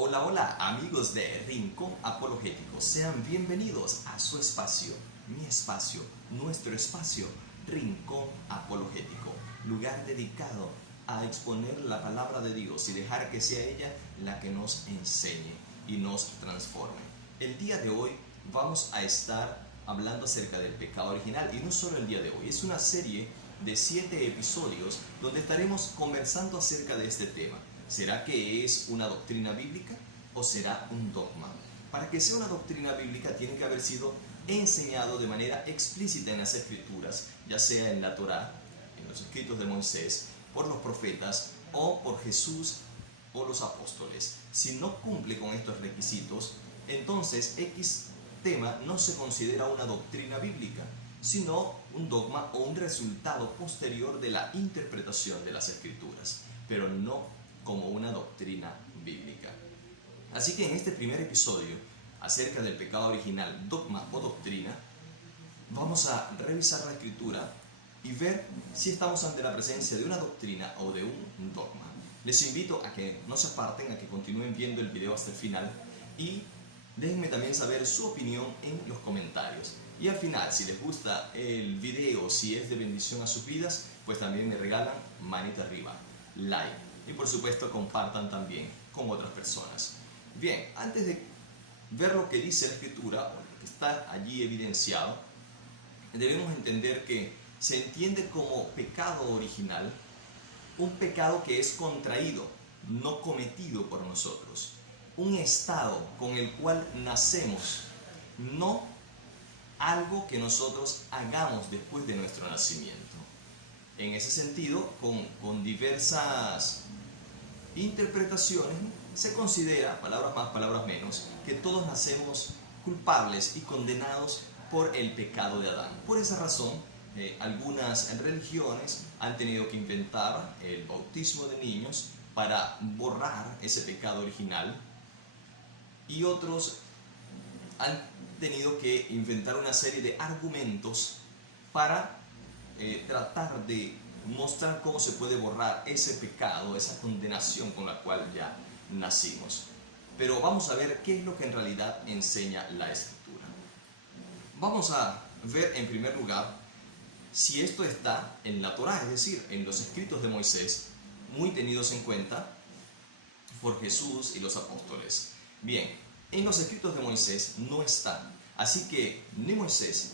Hola, hola amigos de Rincón Apologético, sean bienvenidos a su espacio, mi espacio, nuestro espacio, Rincón Apologético, lugar dedicado a exponer la palabra de Dios y dejar que sea ella la que nos enseñe y nos transforme. El día de hoy vamos a estar hablando acerca del pecado original, y no solo el día de hoy, es una serie de 7 episodios donde estaremos conversando acerca de este tema. ¿Será que es una doctrina bíblica o será un dogma? Para que sea una doctrina bíblica tiene que haber sido enseñado de manera explícita en las Escrituras, ya sea en la Torá, en los escritos de Moisés, por los profetas o por Jesús o los apóstoles. Si no cumple con estos requisitos, entonces X tema no se considera una doctrina bíblica, sino un dogma o un resultado posterior de la interpretación de las Escrituras, pero no como una doctrina bíblica. Así que en este primer episodio, acerca del pecado original, dogma o doctrina, vamos a revisar la Escritura y ver si estamos ante la presencia de una doctrina o de un dogma. Les invito a que no se aparten, a que continúen viendo el video hasta el final y déjenme también saber su opinión en los comentarios. Y al final, si les gusta el video, si es de bendición a sus vidas, pues también me regalan manita arriba, like. Y por supuesto compartan también con otras personas. Bien, antes de ver lo que dice la Escritura, o lo que está allí evidenciado, debemos entender que se entiende como pecado original un pecado que es contraído, no cometido por nosotros. Un estado con el cual nacemos, no algo que nosotros hagamos después de nuestro nacimiento. En ese sentido, con diversas interpretaciones, se considera, palabras más, palabras menos, que todos nacemos culpables y condenados por el pecado de Adán. Por esa razón, algunas religiones han tenido que inventar el bautismo de niños para borrar ese pecado original, y otros han tenido que inventar una serie de argumentos para tratar de mostrar cómo se puede borrar ese pecado, esa condenación con la cual ya nacimos. Pero vamos a ver qué es lo que en realidad enseña la Escritura. Vamos a ver en primer lugar si esto está en la Torá, es decir, en los escritos de Moisés, muy tenidos en cuenta por Jesús y los apóstoles. Bien, en los escritos de Moisés no está, así que ni Moisés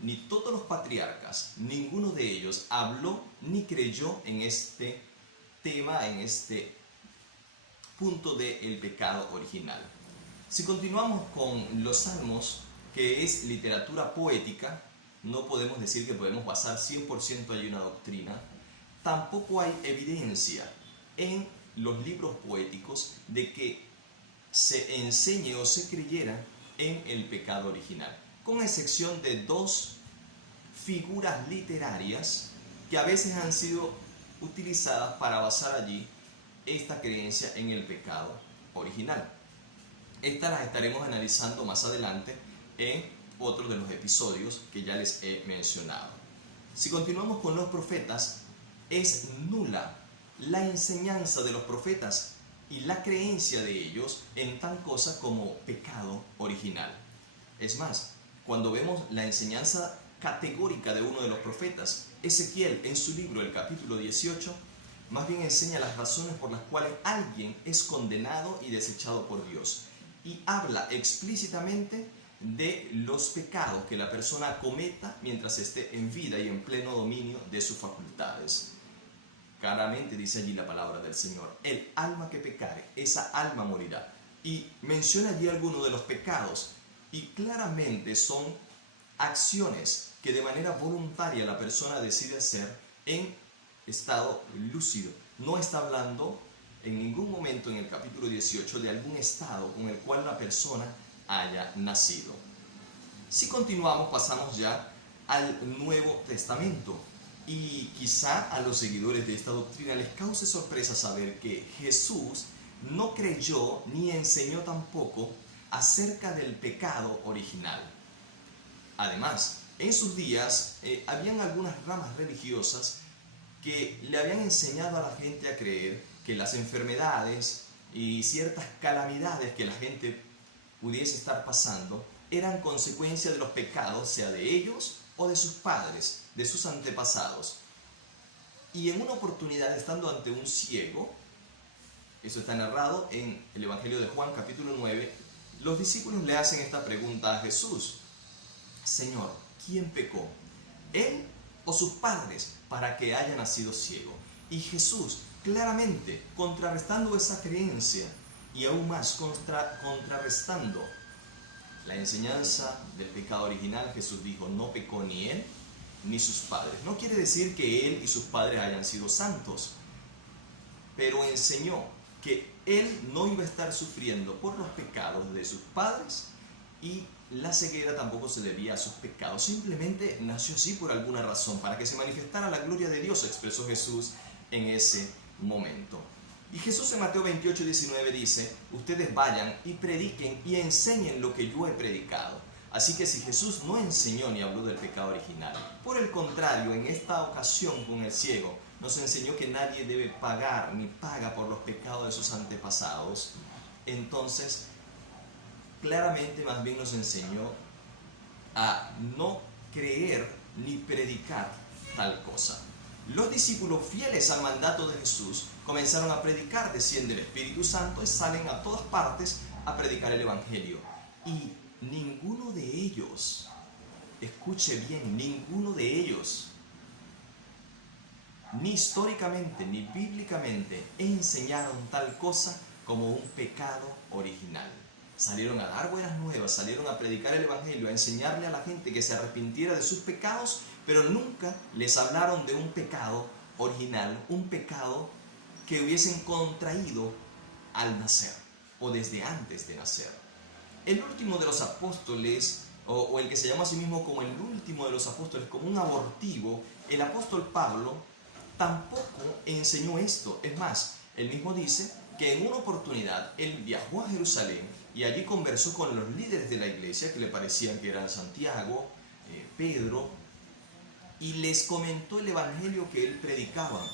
ni todos los patriarcas, ninguno de ellos habló ni creyó en este tema, en este punto del pecado original. Si continuamos con los salmos, que es literatura poética, no podemos decir que podemos basar 100% en una doctrina. Tampoco hay evidencia en los libros poéticos de que se enseñe o se creyera en el pecado original, con excepción de dos figuras literarias que a veces han sido utilizadas para basar allí esta creencia en el pecado original. Estas las estaremos analizando más adelante en otro de los episodios que ya les he mencionado. Si continuamos con los profetas, es nula la enseñanza de los profetas y la creencia de ellos en tal cosa como pecado original. Es más, cuando vemos la enseñanza categórica de uno de los profetas, Ezequiel, en su libro, el capítulo 18, más bien enseña las razones por las cuales alguien es condenado y desechado por Dios, y habla explícitamente de los pecados que la persona cometa mientras esté en vida y en pleno dominio de sus facultades. Claramente dice allí la palabra del Señor: el alma que pecare, esa alma morirá. Y menciona allí algunos de los pecados, y claramente son acciones que de manera voluntaria la persona decide hacer en estado lúcido. No está hablando en ningún momento en el capítulo 18 de algún estado con el cual la persona haya nacido. Si continuamos, pasamos ya al Nuevo Testamento. Y quizá a los seguidores de esta doctrina les cause sorpresa saber que Jesús no creyó ni enseñó tampoco acerca del pecado original. Además, en sus días habían algunas ramas religiosas que le habían enseñado a la gente a creer que las enfermedades y ciertas calamidades que la gente pudiese estar pasando eran consecuencia de los pecados, sea de ellos o de sus padres, de sus antepasados. Y en una oportunidad, estando ante un ciego, eso está narrado en el Evangelio de Juan capítulo 9, los discípulos le hacen esta pregunta a Jesús: Señor, ¿quién pecó, él o sus padres, para que haya nacido ciego? Y Jesús, claramente contrarrestando esa creencia y aún más contrarrestando la enseñanza del pecado original, Jesús dijo: no pecó ni él ni sus padres. No quiere decir que él y sus padres hayan sido santos, pero enseñó que él no iba a estar sufriendo por los pecados de sus padres, y la ceguera tampoco se debía a sus pecados. Simplemente nació así por alguna razón, para que se manifestara la gloria de Dios, expresó Jesús en ese momento. Y Jesús en Mateo 28:19 dice: ustedes vayan y prediquen y enseñen lo que yo he predicado. Así que si Jesús no enseñó ni habló del pecado original, por el contrario, en esta ocasión con el ciego, nos enseñó que nadie debe pagar ni paga por los pecados de sus antepasados, entonces claramente más bien nos enseñó a no creer ni predicar tal cosa. Los discípulos, fieles al mandato de Jesús, comenzaron a predicar, desciende el Espíritu Santo y salen a todas partes a predicar el Evangelio. Y ninguno de ellos, escuche bien, ninguno de ellos, ni históricamente ni bíblicamente, enseñaron tal cosa como un pecado original. Salieron a dar buenas nuevas, salieron a predicar el Evangelio, a enseñarle a la gente que se arrepintiera de sus pecados, pero nunca les hablaron de un pecado original, un pecado que hubiesen contraído al nacer o desde antes de nacer. El último de los apóstoles, o el que se llama a sí mismo como el último de los apóstoles, como un abortivo, el apóstol Pablo, tampoco enseñó esto. Es más, él mismo dice que en una oportunidad él viajó a Jerusalén y allí conversó con los líderes de la iglesia, que le parecían que eran Santiago, Pedro, y les comentó el evangelio que él predicaba.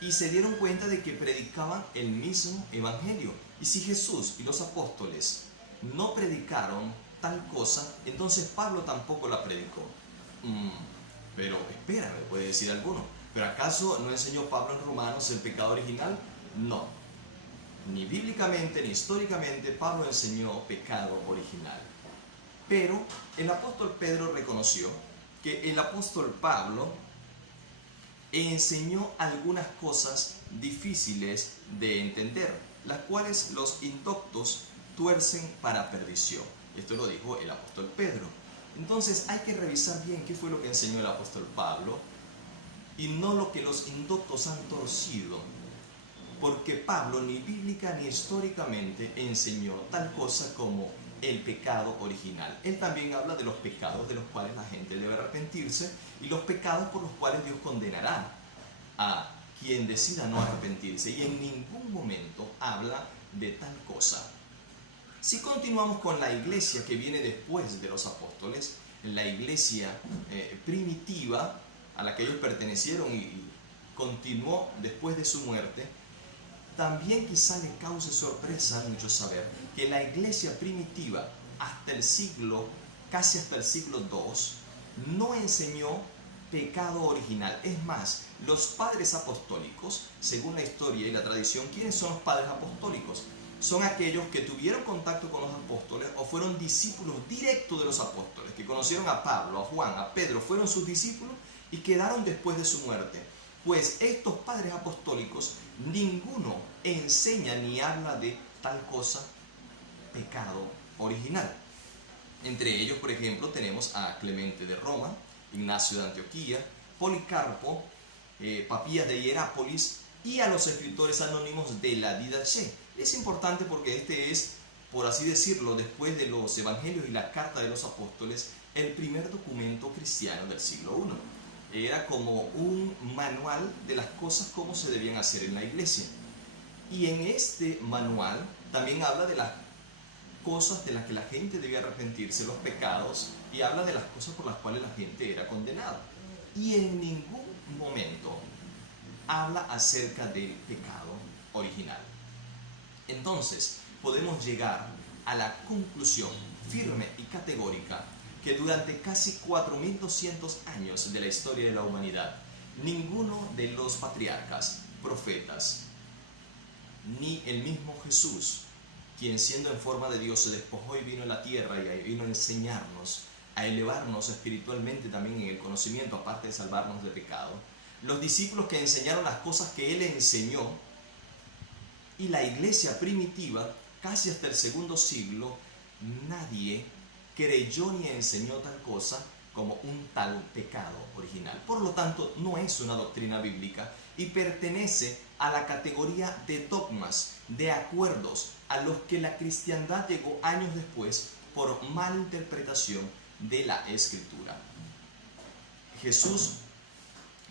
Y se dieron cuenta de que predicaban el mismo evangelio. Y si Jesús y los apóstoles no predicaron tal cosa, entonces Pablo tampoco la predicó. Pero espera, me puede decir alguno, ¿pero acaso no enseñó Pablo en Romanos el pecado original? No. Ni bíblicamente ni históricamente Pablo enseñó pecado original. Pero el apóstol Pedro reconoció que el apóstol Pablo enseñó algunas cosas difíciles de entender, las cuales los indoctos tuercen para perdición. Esto lo dijo el apóstol Pedro. Entonces hay que revisar bien qué fue lo que enseñó el apóstol Pablo y no lo que los indoctos han torcido, porque Pablo ni bíblica ni históricamente enseñó tal cosa como el pecado original. Él también habla de los pecados de los cuales la gente debe arrepentirse y los pecados por los cuales Dios condenará a quien decida no arrepentirse, y en ningún momento habla de tal cosa. Si continuamos con la iglesia que viene después de los apóstoles, la iglesia primitiva a la que ellos pertenecieron y continuó después de su muerte, también quizá le cause sorpresa a muchos saber que la iglesia primitiva hasta el siglo, casi hasta el siglo II, no enseñó pecado original. Es más, los padres apostólicos, según la historia y la tradición, ¿quiénes son los padres apostólicos? Son aquellos que tuvieron contacto con los apóstoles o fueron discípulos directos de los apóstoles, que conocieron a Pablo, a Juan, a Pedro, fueron sus discípulos y quedaron después de su muerte. Pues estos padres apostólicos, ninguno enseña ni habla de tal cosa, pecado original. Entre ellos, por ejemplo, tenemos a Clemente de Roma, Ignacio de Antioquía, Policarpo, Papías de Hierápolis y a los escritores anónimos de la Didaché. Es importante porque este es, por así decirlo, después de los evangelios y la carta de los apóstoles, el primer documento cristiano del siglo I. Era como un manual de las cosas como se debían hacer en la iglesia. Y en este manual también habla de las cosas de las que la gente debía arrepentirse, los pecados, y habla de las cosas por las cuales la gente era condenada. Y en ningún momento habla acerca del pecado original. Entonces, podemos llegar a la conclusión firme y categórica que durante casi 4200 años de la historia de la humanidad, ninguno de los patriarcas, profetas, ni el mismo Jesús, quien siendo en forma de Dios se despojó y vino a la tierra y vino a enseñarnos, a elevarnos espiritualmente también en el conocimiento, aparte de salvarnos de pecado, los discípulos que enseñaron las cosas que Él enseñó, y la iglesia primitiva, casi hasta el segundo siglo, nadie creyó ni enseñó tal cosa como un tal pecado original. Por lo tanto, no es una doctrina bíblica y pertenece a la categoría de dogmas, de acuerdos a los que la cristiandad llegó años después por mala interpretación de la Escritura. Jesús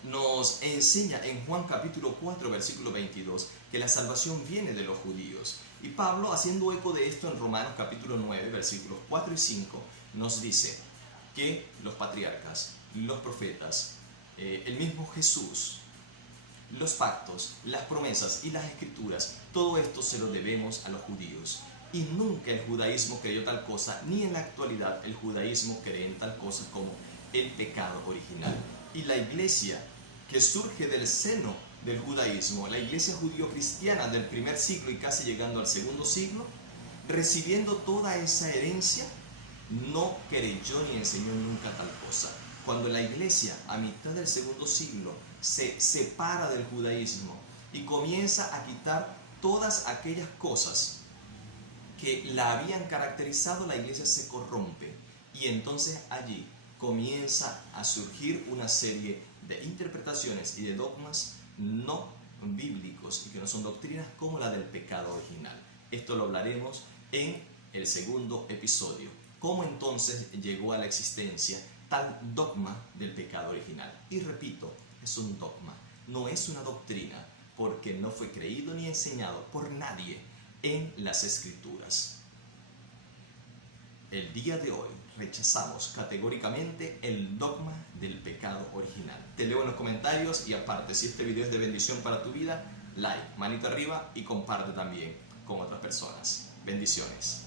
nos enseña en Juan capítulo 4 versículo 22 que la salvación viene de los judíos, y Pablo, haciendo eco de esto en Romanos capítulo 9 versículos 4 y 5, nos dice que los patriarcas, los profetas, el mismo Jesús, los pactos, las promesas y las escrituras, todo esto se lo debemos a los judíos. Y nunca el judaísmo creyó tal cosa, ni en la actualidad el judaísmo cree en tal cosa como el pecado original. Y la iglesia que surge del seno del judaísmo, la iglesia judío-cristiana del primer siglo y casi llegando al segundo siglo, recibiendo toda esa herencia, no creyó ni enseñó nunca tal cosa. Cuando la iglesia a mitad del segundo siglo se separa del judaísmo y comienza a quitar todas aquellas cosas que la habían caracterizado, la iglesia se corrompe, y entonces allí comienza a surgir una serie de interpretaciones y de dogmas no bíblicos y que no son doctrinas, como la del pecado original. Esto lo hablaremos en el segundo episodio. ¿Cómo entonces llegó a la existencia tal dogma del pecado original? Y repito, es un dogma, no es una doctrina, porque no fue creído ni enseñado por nadie en las Escrituras. El día de hoy rechazamos categóricamente el dogma del pecado original. Te leo en los comentarios, y aparte, si este video es de bendición para tu vida, like, manito arriba y comparte también con otras personas. Bendiciones.